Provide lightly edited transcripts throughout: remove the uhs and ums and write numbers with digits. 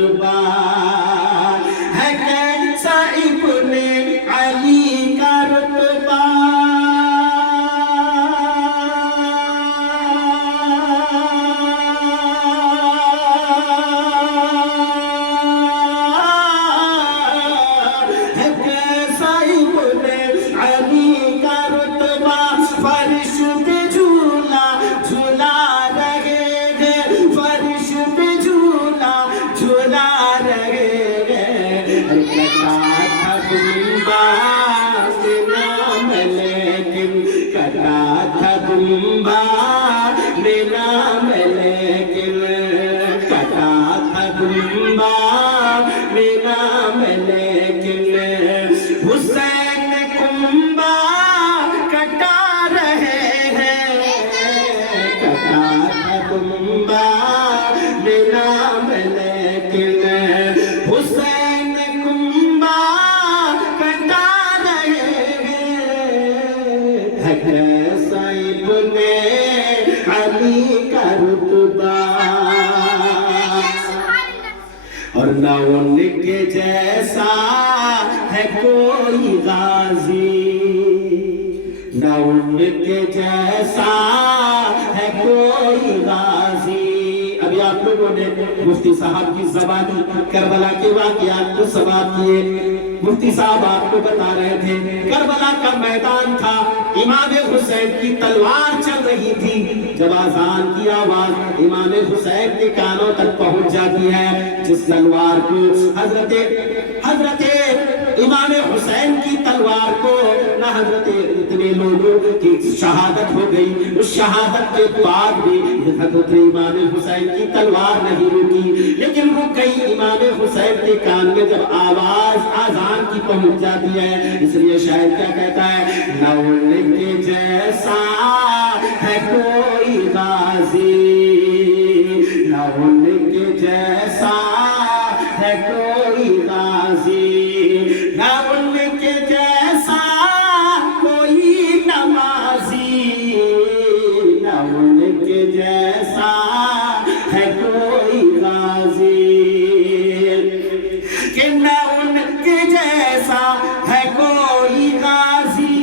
رتبہ ہے کیسا ابن علی کا رتبہ اور نہ ان کے جیسا ہے کوئی غازی نہ ان کے جیسا ہے کوئی غازی ابھی آپ لوگوں نے مفتی صاحب کی زبانی کربلا کے واقعات کو سماعت کیے مفتی صاحب آپ کو بتا رہے تھے کربلا کا میدان تھا امام حسین کی تلوار چل رہی تھی جب اذان کی آواز امام حسین کے کانوں تک پہنچ جاتی ہے جس تلوار کو حضرت امام حسین کی تلوار کو نہ حضرت اتنے لوگوں کی شہادت ہو گئی اس شہادت کے بعد بھی حضرت امام حسین کی تلوار نہیں رکی لیکن وہ کئی امام حسین کے کان میں جب آواز اذان کی پہنچ جاتی ہے اس لیے شاعر کیا کہتا ہے نہ ان کے جیسا ہے کوئی غازی نہ ان کے جیسا ہے کوئی غازی نہ ان کے جیسا کوئی نمازی نہ ان کے جیسا ہے کوئی غازی کہ نہ ان کے جیسا ہے کوئی غازی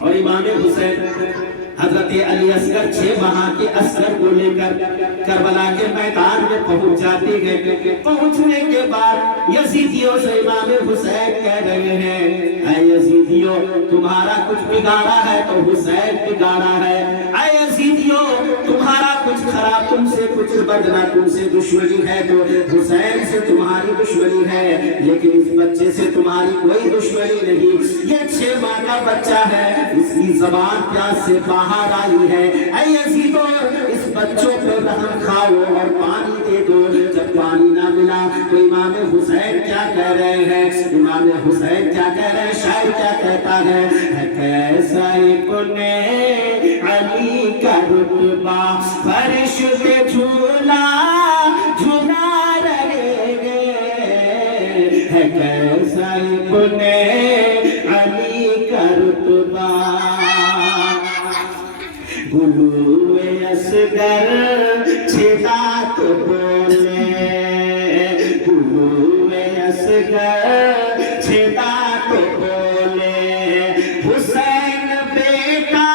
اور امام حسین حضرت علی اصغر 6 ماہ کے اصغر کو لے کر کربلا کے میدان میں پہنچ جاتے ہیں پہنچنے کے بعد یزیدیوں سے امام حسین کہہ رہے ہیں اے یزیدیوں تمہارا کچھ بگاڑا ہے تو حسین بگاڑا ہے اے یزیدیوں تمہارا کچھ خراب تم سے کچھ بدنا تم سے دشمنی ہے تو حسین سے تمہاری دشمنی ہے لیکن اس بچے سے تمہاری کوئی دشمنی نہیں یہ 6 ماہ کا بچہ ہے اس کی زبان پیاس سے باہر آئی ہے اے یزیدو اس بچوں پہ رحم کھاؤ اور پانی دے دو جب پانی نہ ملا تو امام حسین کیا کہہ رہے ہیں امام حسین کیا کہہ رہے ہیں شاعر کیا کہتا ہے کیسا ابن علی کا رتبہ فرش پہ جھولا جھولا رہے ہے کیسا ابن علی کا رتبہ گلوے اصغر چھدا تو بولے گلوے اصغر چھدا تو بولے حسین بیٹا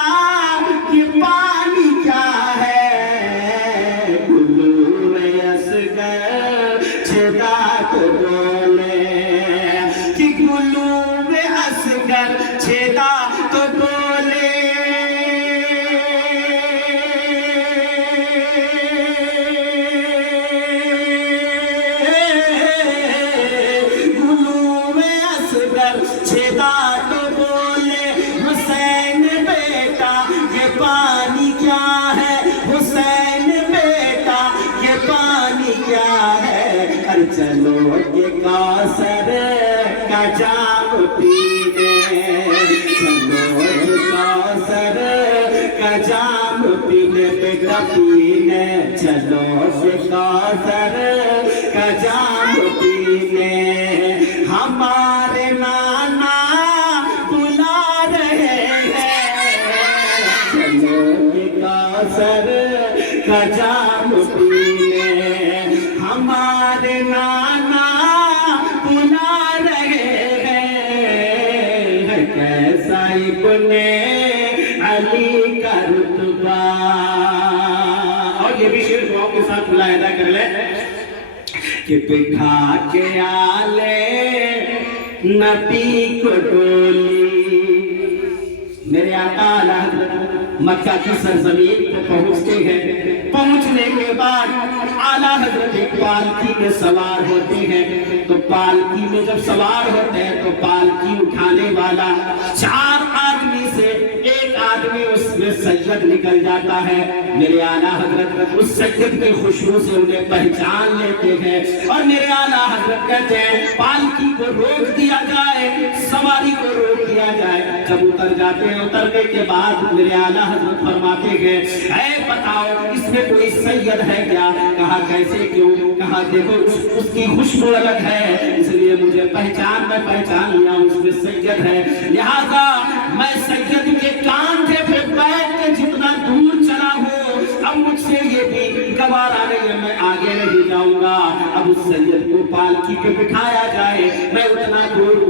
یہ پانی کیا ہے گلوے छेदा तो बोले कि गुलूम असगर छेदा तो बोले गुलूम असगर छेदा तो बोले हुसैन बेटा ये पानी क्या है हुसैन बेटा ये पानी क्या है अरे चलो ये कौसर का जाम पीने चलो ये कौसर का जाम पीने बेटा पीने चलो ये कौसर का जाम पीने हमारे नाना बुला रहे हैं चलो ये कौसर का जाम पीने हमारे नाना बुला रहे हैं कैसा इब्ने अली का रुतबा और ये भी शेर दुआओं के साथ मुलाहिदा कर ले कि बिठा के आले नबी को डोली मेरे आका आला हज़रत मक्का की सरजमीन पे पहुंचते हैं पहुंचने के बाद आला हज़रत एक पालकी में सवार होते हैं तो पालकी में जब सवार होते हैं तो पालकी उठाने वाला 4 आदमी से एक आदमी उसमें सैयद निकल जाता है मेरे आला हज़रत उस सैयद की खुशबू से उन्हें पहचान लेते हैं और मेरे आला हज़रत कहते हैं पालकी को रोक दिया जाए सवारी को रोक दिया जाए जब उतर जाते हैं उतरने के बाद मेरे आला हज़रत फरमाते हैं ऐ बताओ इसमें कोई सैयद है क्या कहा कैसे क्यों कहा देखो उसकी खुशबू अलग है इसलिए मुझे पहचान लिया उसमें सैयद है लिहाजा मैं सैयद के कांधे पे बैठ के जितना दूर चला हूँ अब मुझसे ये भी गवारा नहीं है मैं आगे नहीं जाऊंगा अब उस सैयद को पालकी पे बिठाया जाए मैं उतना दूर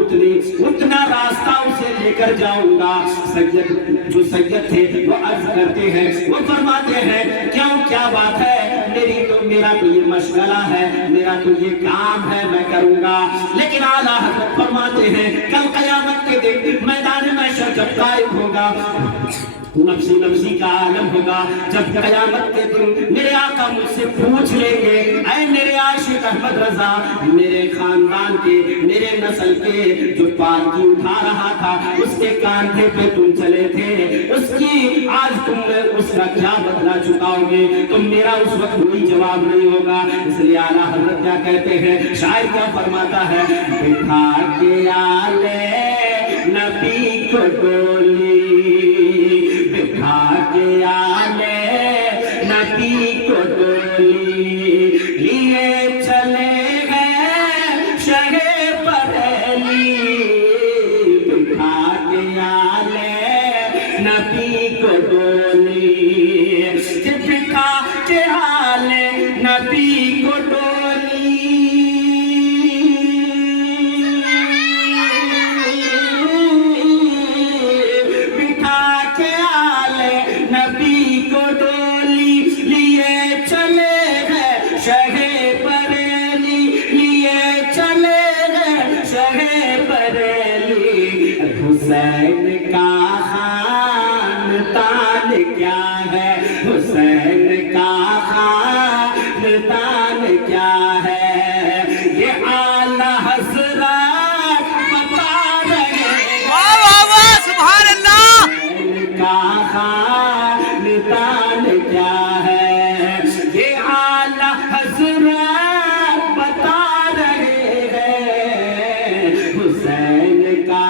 उतना रास्ता उसे लेकर जाऊंगा सैयद जो सैयद थे वो अर्ज करते हैं वो फरमाते हैं क्यों क्या बात है मेरा तो ये मशगला है मेरा तो ये काम है मैं करूंगा लेकिन आला हज़रत फरमाते हैं कल क़यामत के दिन मैदान महशर जब कायम होगा नफ्सी नफ्सी का आलम होगा जब क़यामत के दिन मेरे आका मुझसे पूछ लेंगे ऐ मेरे आशिक अहमद रजा मेरे खानदान के मेरे नस्ल के जो पालकी उठा रहा था उसके कांधे पे तुम चले थे उसकी आज तुमने उसका क्या बदला चुकाओगे तो मेरा उस वक्त कोई जवाब नहीं होगा इसलिए आला हज़रत क्या कहते हैं शायर क्या फरमाता है बिठा के आले नबी को डोली बिठा के आले नबी को डोली लिए चले गए शहे बरेली बिठा के आले नबी को डोली बिठा के आले नबी को डोली बिठा के आले नबी को डोली लिए चले गए शहे बरेली लिए चले गए शहे बरेली हुसैन का खानदान क्या है हुसैन का खानदान क्या है ये आला हज़रत बता रहे वाह सुभान अल्लाह का खानदान क्या है ये आला हज़रत बता रहे हैं हुसैन का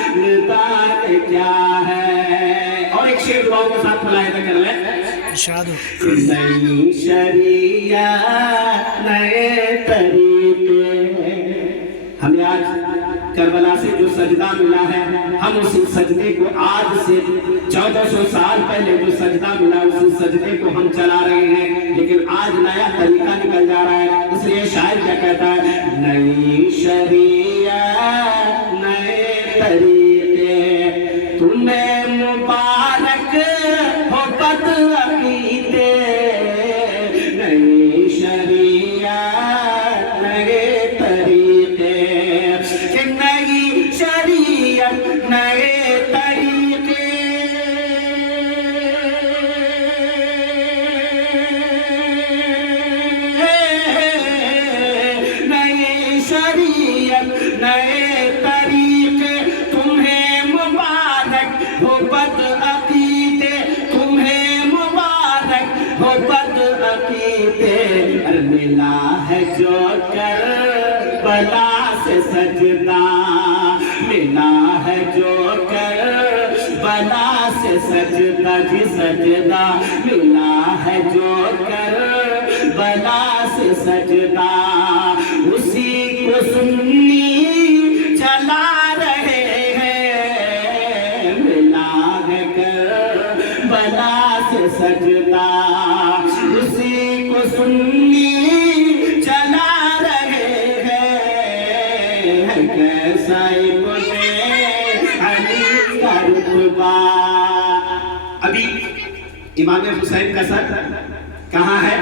खानदान क्या है और एक शेर दुआओं के साथ मुलाहिदा कर ले नई शरीयत नए तरीके हमें आज करबला से जो सजदा मिला है हम उसी सजदे को आज से 1400 साल पहले जो सजदा मिला उसी सजदे को हम चला रहे हैं लेकिन आज नया तरीका निकल जा रहा है इसलिए शायर क्या कहता है नई शरीयत नए तरीके तुम्हें मुबारक हो बदअकीदे नई शरीयत بد عقیدے ملا ہے جو کربلا سے سجدہ ملا ہے جو کربلا سے سجدہ جی سجدہ ملا ہے جو کربلا سے سجدہ اسی کو سنی چلا رہے ہیں ملا ہے کربلا سے سجدہ اسی کو سنی چلا رہے ہیں کیسا ابن علی کا رتبہ ابھی امام حسین کا سر کہاں ہے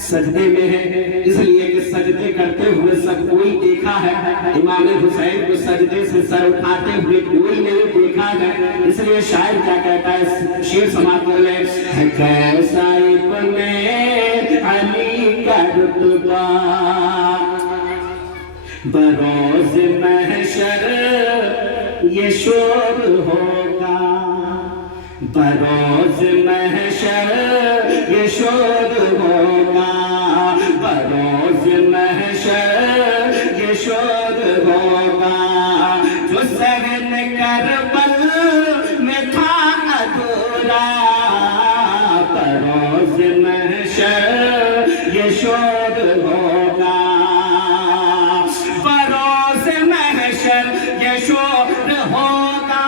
سجدے میں ہے اس لیے کہ سجدے کرتے ہوئے سب کوئی دیکھا ہے امام حسین کو سجدے سے سر اٹھاتے ہوئے کوئی نہیں دیکھا ہے اس لیے شاعر کیا کہتا ہے شعر سماعت کر لیں کیسا ابن علی کا رتبہ بروز محشر یہ شور ہوگا بروز محشر یہ شور ہوگا بروز محشر یہ شور ہوگا جو سہن کربل میں تھا ادھورا بروز محشر یہ شور ہوگا بروز محشر یہ شور ہوگا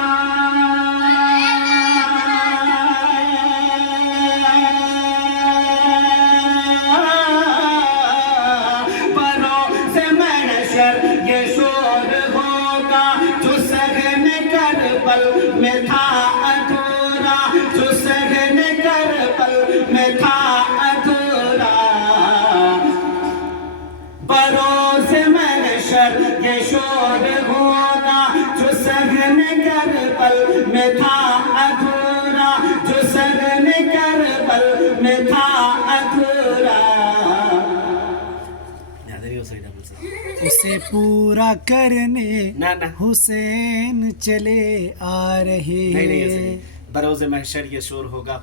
یہ شور ہوگا جو سہن کربل میں تھا ادھورا جو سہن کربل میں تھا ادھورا بروز محشر یہ شور ہوگا جو سہن کربل میں تھا ادھورا جو سہن کربل میں تھا ادھورا اسے پورا کرنے حسین چلے آ رہے ہیں بروز محشر یہ شور ہوگا